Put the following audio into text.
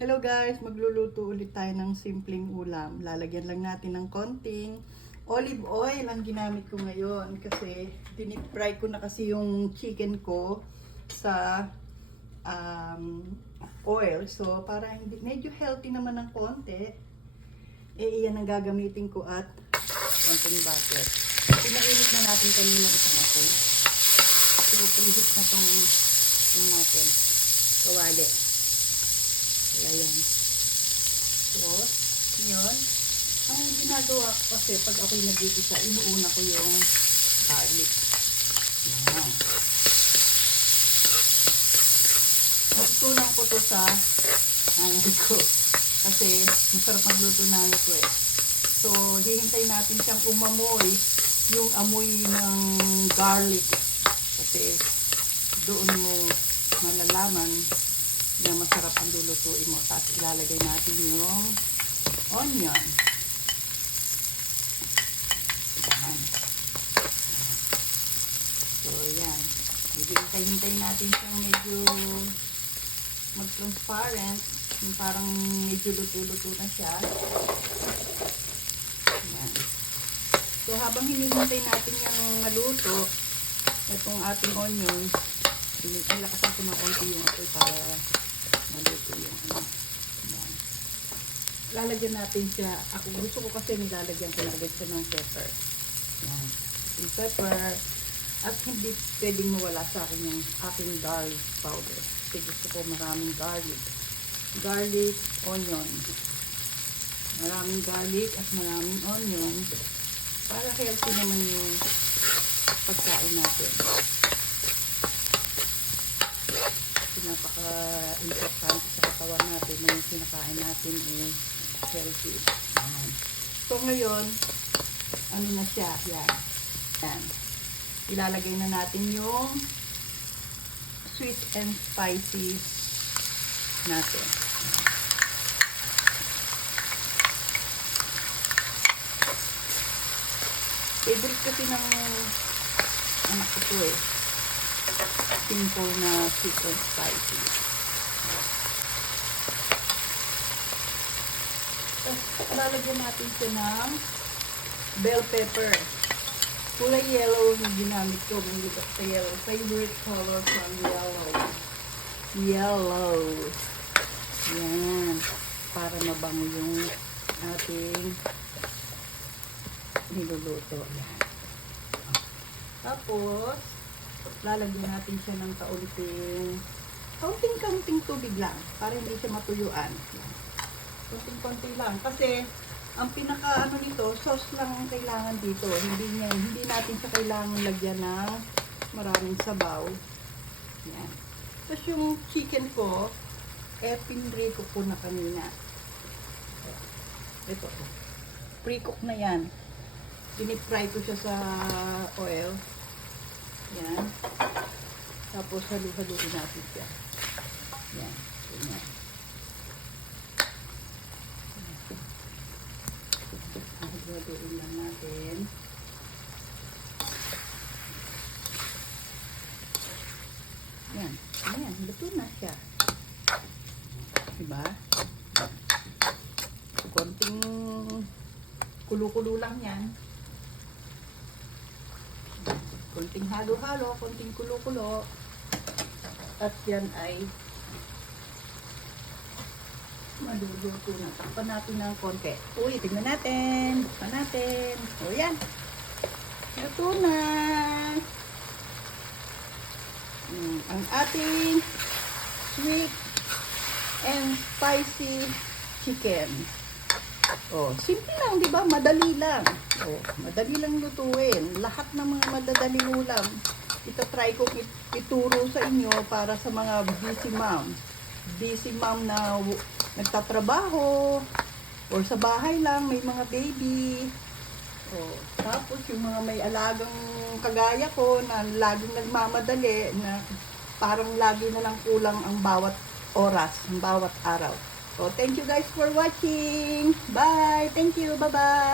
Hello guys, magluluto ulit tayo ng simpleng ulam. Lalagyan lang natin ng konting olive oil ang ginamit ko ngayon kasi dinip-fry ko na kasi yung chicken ko sa oil. So para hindi, medyo healthy naman ng konti, iyan ang gagamitin ko at konting butter. Pinainit na natin kanina isang apoy. So preheat na tong natin. Kawali. Ayan. So, yun. Ang ginagawa ko kasi pag ako'y nagigisa, inuuna ko yung garlic. Ayan. Matutunan ko to sa nanay ko. Kasi masarap magluto nanay ko eh. So, hihintay natin siyang umamoy yung amoy ng garlic. Kasi doon mo malalaman na masarap ang lulutuin mo. Tapos ilalagay natin yung onion. Ayan. So, yan. Hintay natin siyang medyo mag-transparent. Yung parang medyo luto-luto na siya. Ayan. So, habang hinihintay natin yung maluto, itong ating onion, nilakasan ko ng konti yung apoy para maluto yung ano. Yan. Lalagyan natin siya. Ako gusto ko kasi nilalagyan ko lagay siya ng pepper. Yan. Yung pepper. At hindi pwedeng mawala sa akin yung aking garlic powder. Kasi gusto ko maraming garlic. Garlic, onion. Maraming garlic at maraming onion. Para healthy naman yung pagkain natin. Napaka-importante sa katawan natin na yung kinakain natin is healthy. So ngayon, ano na siya? Yan. Yan. Ilalagay na natin yung sweet and spicy natin. Favorite kasi ng anak ko to eh. Simple na sweet and spicy. Tapos, lalagyan natin siya ng bell pepper. Kulay yellow yung ginamit ko. Bumili ko sa yellow. Favorite color from yellow. Yellow. Yan. Para mabango yung ating niluluto. Yan. Tapos, lalagyan natin siya ng kaunting tubig lang para hindi siya matuyuan. Kaunting-kaunti lang kasi ang pinaka nito, sauce lang ang kailangan dito. Hindi natin siya kailangan lagyan ng maraming sabaw. Yan. Tapos yung chicken ko, pinre-cook ko na kanina. Ito. Pre-cook na yan. Pinip-fry ko siya sa oil. Yan. Tapos halu-haluin natin siya. Yan. Yan. Haluhaluin lang natin. Yan. Yan. Luto na siya. Diba? Konting kulo-kulo lang yan. Konting halo-halo, konting kulo-kulo. At yan ay maluluto na. Takpan natin ng konti. Uy, tingnan natin. Takpan natin. O yan. Luto na. Ang ating sweet and spicy chicken. Oh, simple lang, di ba? Madali lang. Oh, madali lang lutuin. Lahat ng mga madadaling ulam, try ko ituro sa inyo para sa mga busy mom. Busy mom na nagtatrabaho or sa bahay lang, may mga baby. Oh, tapos yung mga may alagang kagaya ko na laging nagmamadali na parang lagi na lang kulang ang bawat oras, ang bawat araw. So, thank you guys for watching. Bye! Thank you. Bye-bye!